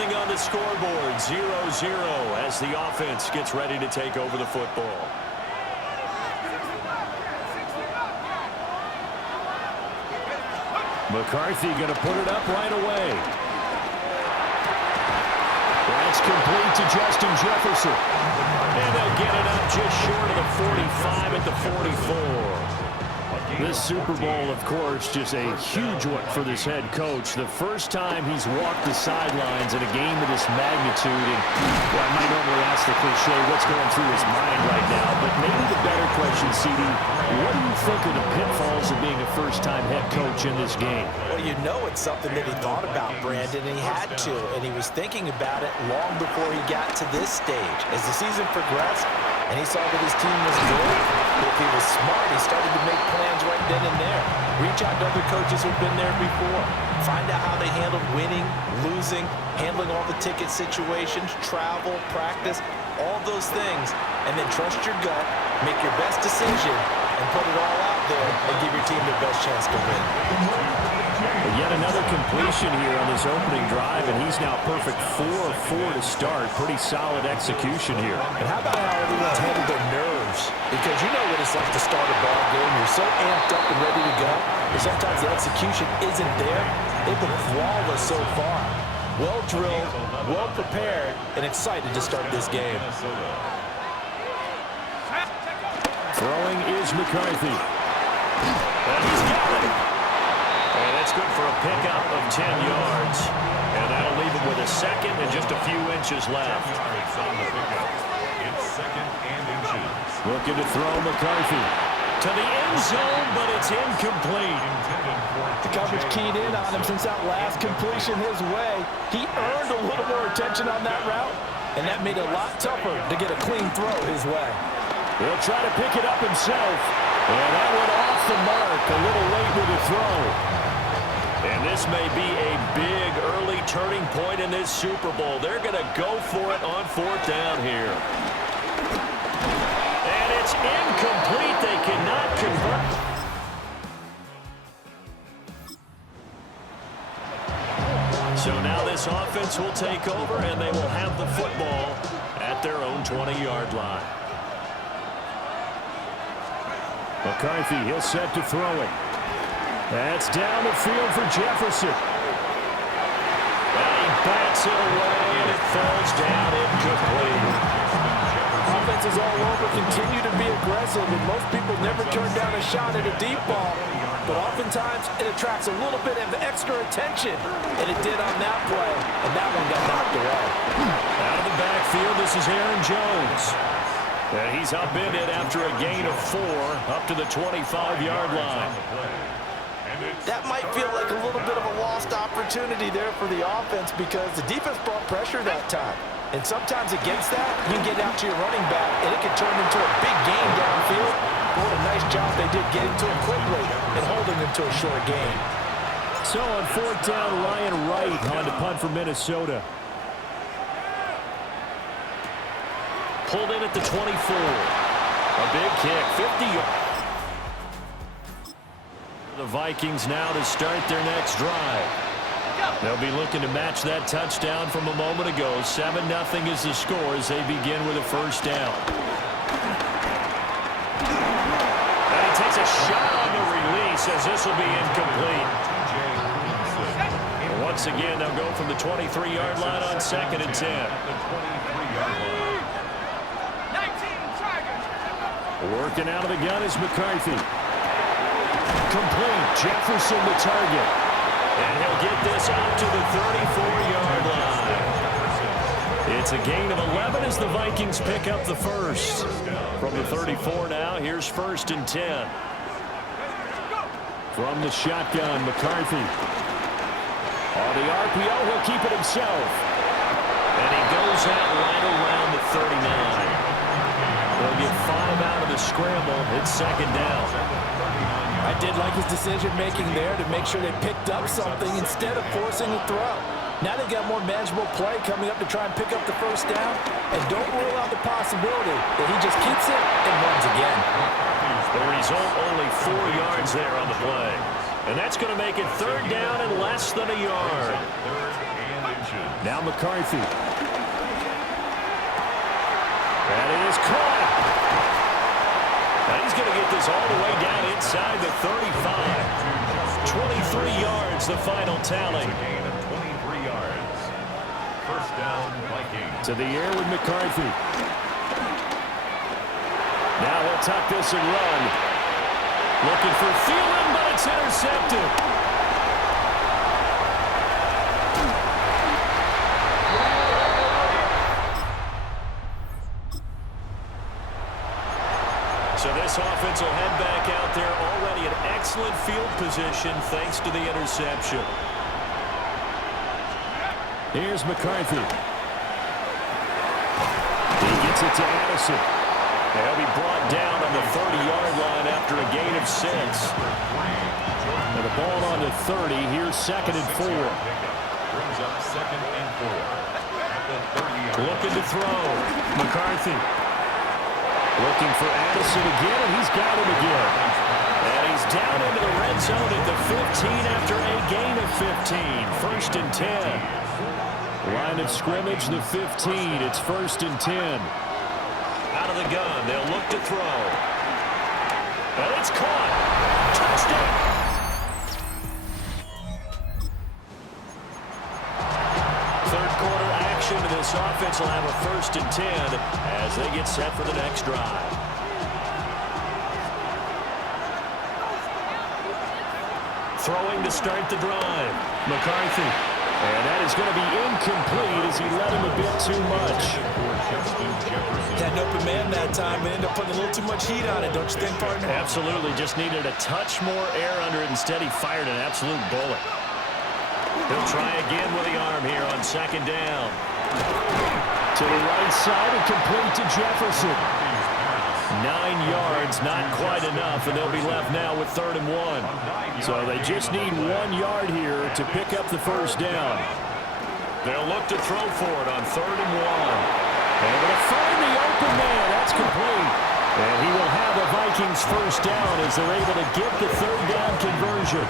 Nothing on the scoreboard. 0-0 as the offense gets ready to take over the football. McCarthy going to put it up right away. That's complete to Justin Jefferson. And they'll get it up just short of the 45 at the 44. This Super Bowl, of course, just a huge one for this head coach. The first time he's walked the sidelines in a game of this magnitude. And well, I might normally ask the cliche, what's going through his mind right now? But maybe the better question, CD, what do you think are the pitfalls of being a first-time head coach in this game? Well, you know it's something that he thought about, Brandon, and he had to. And he was thinking about it long before he got to this stage. As the season progressed, and he saw that his team was good, if he was smart, he started to make plans right then and there. Reach out to other coaches who've been there before. Find out how they handled winning, losing, handling all the ticket situations, travel, practice, all those things. And then trust your gut, make your best decision, and put it all out there and give your team the best chance to win. Yet another completion here on this opening drive, and he's now perfect 4-4 to start. Pretty solid execution here. And how about how everyone's handled their nerves? Because you know what it's like to start a ball game. You're so amped up and ready to go, but sometimes the execution isn't there. They've been flawless so far. Well drilled, well prepared, and excited to start this game. Throwing is McCarthy. And he's got it. And that's good for a pickup of 10 yards. And that'll leave him with a second and just a few inches left. It's second and inches. Looking to throw McCarthy. To the end zone, but it's incomplete. The coverage keyed in on him since that last completion his way. He earned a little more attention on that route, and that made it a lot tougher to get a clean throw his way. He'll try to pick it up himself. And that went off the mark. A little late with the throw. And this may be a big early turning point in this Super Bowl. They're going to go for it on fourth down here. And it's incomplete. They cannot convert. So now this offense will take over, and they will have the football at their own 20-yard line. McCarthy, he'll set to throw it. That's down the field for Jefferson. And he bats it away, and it falls down incomplete. Offenses all over continue to be aggressive, and most people never turn down a shot at a deep ball. But oftentimes, it attracts a little bit of extra attention, and it did on that play, and that one got knocked away. Out of the backfield, this is Aaron Jones. And he's upended after a gain of 4 up to the 25-yard line. That might feel like a little bit of a lost opportunity there for the offense because the defense brought pressure that time. And sometimes against that, you can get out to your running back, and it can turn into a big gain downfield. But what a nice job they did getting to him quickly and holding him to a short gain. So on fourth down, Ryan Wright on to punt for Minnesota. Pulled in at the 24. A big kick, 50 yards. The Vikings now to start their next drive. They'll be looking to match that touchdown from a moment ago. 7-0 is the score as they begin with a first down. And he takes a shot on the release as this will be incomplete. And once again, they'll go from the 23-yard line on second and 10. Working out of the gun is McCarthy. Complete. Jefferson the target. And he'll get this out to the 34-yard line. It's a gain of 11 as the Vikings pick up the first. From the 34 now, here's first and 10. From the shotgun, McCarthy. On the RPO, he'll keep it himself. And he goes out right around the 39. They'll get 5 out of the scramble. It's second down. I did like his decision-making there to make sure they picked up something instead of forcing a throw. Now they got more manageable play coming up to try and pick up the first down. And don't rule out the possibility that he just keeps it and runs again. The result, only 4 yards there on the play. And that's going to make it third down and less than a yard. inches. Now McCarthy. That is caught. And he's going to get this all the way down inside the 35. 23 yards, the final tally. A gain of 23 yards. First down, Vikings. To the air with McCarthy. Now he'll tuck this and run. Looking for Thielen, but it's intercepted. So this offense will head back out there, already in excellent field position thanks to the interception. Here's McCarthy. He gets it to Addison. They'll be brought down on the 30-yard line after a gain of 6. And the ball on the 30. Here's 2nd and 4. Brings up 2nd and 4. At the 30-yard line. Looking to throw. McCarthy. Looking for Addison again, and he's got him again. And he's down into the red zone at the 15 after a gain of 15. 1st and 10. Line of scrimmage, the 15. It's 1st and 10. Out of the gun, they'll look to throw. And it's caught. Touchdown. Third quarter action, and this offense will have a 1st and 10 as they get set for the next drive. Throwing to start the drive. McCarthy. And that is going to be incomplete as he let him a bit too much. Had an open man that time and ended up putting a little too much heat on it, don't you think, partner? Absolutely. Just needed a touch more air under it. Instead, he fired an absolute bullet. He'll try again with the arm here on 2nd down. To the right side and complete to Jefferson. 9 yards, not quite enough, and they'll be left now with 3rd and 1. So they just need 1 yard here to pick up the 1st down. They'll look to throw for it on 3rd and 1. Able to find the open man. That's complete. And he will have a Vikings 1st down as they're able to get the 3rd down conversion.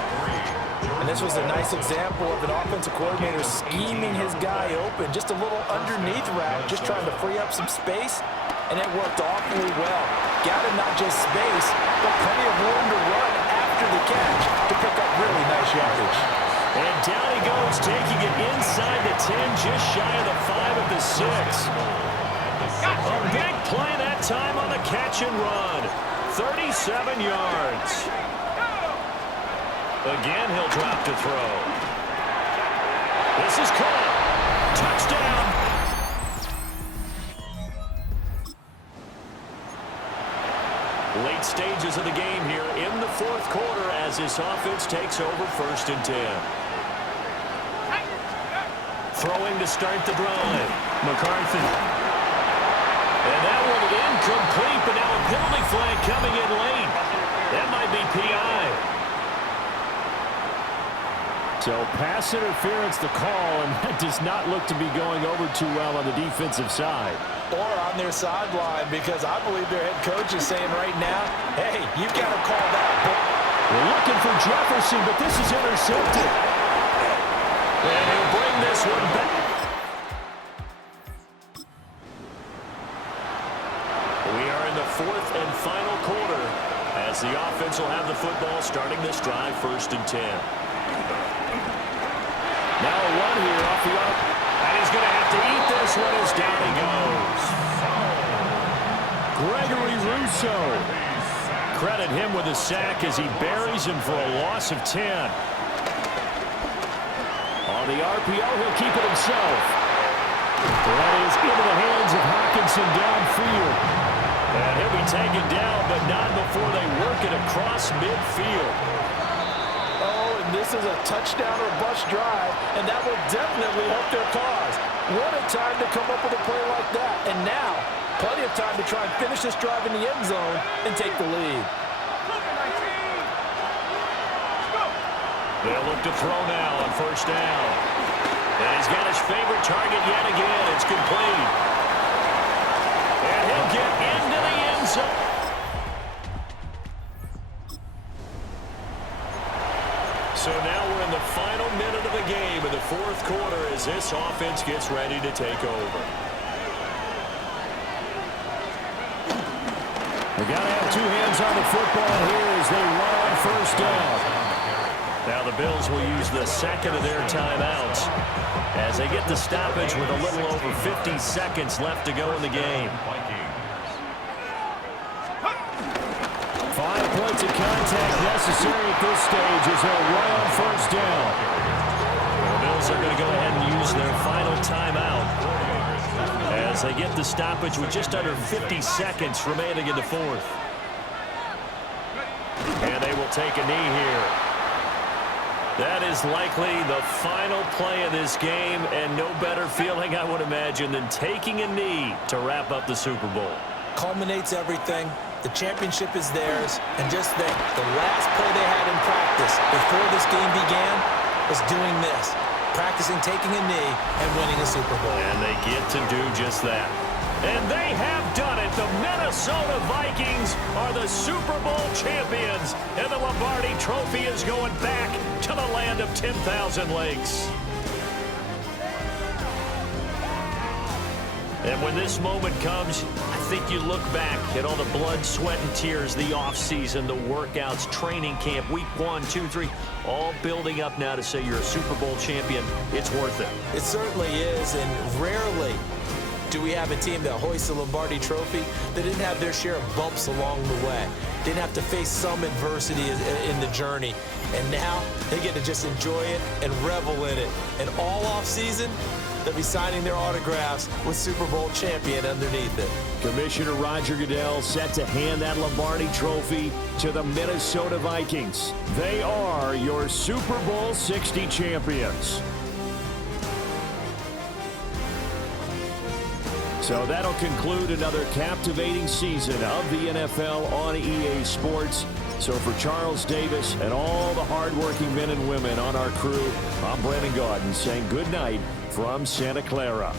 And this was a nice example of an offensive coordinator scheming his guy open. Just a little underneath route, just trying to free up some space. And it worked awfully well. Got him not just space, but plenty of room to run after the catch to pick up really nice yardage. And down he goes, taking it inside the 10, just shy of the 5 at the 6. A big play that time on the catch and run. 37 yards. Again, he'll drop to throw. This is caught. Touchdown. Late stages of the game here in the 4th quarter as this offense takes over 1st and 10. Throwing to start the drive. McCarthy. And that one incomplete, but now a penalty flag coming in late. That might be PI. So pass interference the call, and that does not look to be going over too well on the defensive side. Or on their sideline, because I believe their head coach is saying right now, hey, you've got to call that. We're looking for Jefferson, but this is intercepted. And he'll bring this one back. We are in the 4th and final quarter as the offense will have the football starting this drive 1st and 10. Now a run here off the up. And he's going to have to eat this one as down he goes. Gregory Rousseau. Credit him with a sack as he buries him for a loss of 10. On the RPO, he'll keep it himself. That is into the hands of Hockenson downfield. And he'll be taken down, but not before they work it across midfield. Oh, and this is a touchdown or bust drive, and that will definitely help their cause. What a time to come up with a play like that. And now, plenty of time to try and finish this drive in the end zone and take the lead. They'll look to throw now on 1st down. And he's got his favorite target yet again. It's complete. And he'll get into the end zone. So now we're in the final minute of the game of the fourth quarter as this offense gets ready to take over. They got to have two hands on the football here as they run on first down. Now the Bills will use the second of their timeouts as they get the stoppage with a little over 50 seconds left to go in the game. 5 points of contact necessary at this stage as they'll run on first down. The Bills are going to go ahead and use their final timeout as they get the stoppage with just under 50 seconds remaining in the fourth. And they will take a knee here. That is likely the final play of this game, and no better feeling, I would imagine, than taking a knee to wrap up the Super Bowl. Culminates everything. The championship is theirs. And just think, the last play they had in practice before this game began was doing this, practicing taking a knee and winning a Super Bowl. And they get to do just that. And they have done it. The Minnesota Vikings are the Super Bowl champions. And the Lombardi Trophy is going back to the land of 10,000 lakes. And when this moment comes, I think you look back at all the blood, sweat, and tears, the offseason, the workouts, training camp, week 1, 2, 3, all building up now to say you're a Super Bowl champion. It's worth it. It certainly is, and rarely do we have a team that hoists the Lombardi Trophy that didn't have their share of bumps along the way, didn't have to face some adversity in the journey, and now they get to just enjoy it and revel in it. And all offseason, they'll be signing their autographs with Super Bowl champion underneath it. Commissioner Roger Goodell set to hand that Lombardi Trophy to the Minnesota Vikings. They are your Super Bowl 60 champions. So that'll conclude another captivating season of the NFL on EA Sports. So for Charles Davis and all the hardworking men and women on our crew, I'm Brandon Gaudin saying good night from Santa Clara.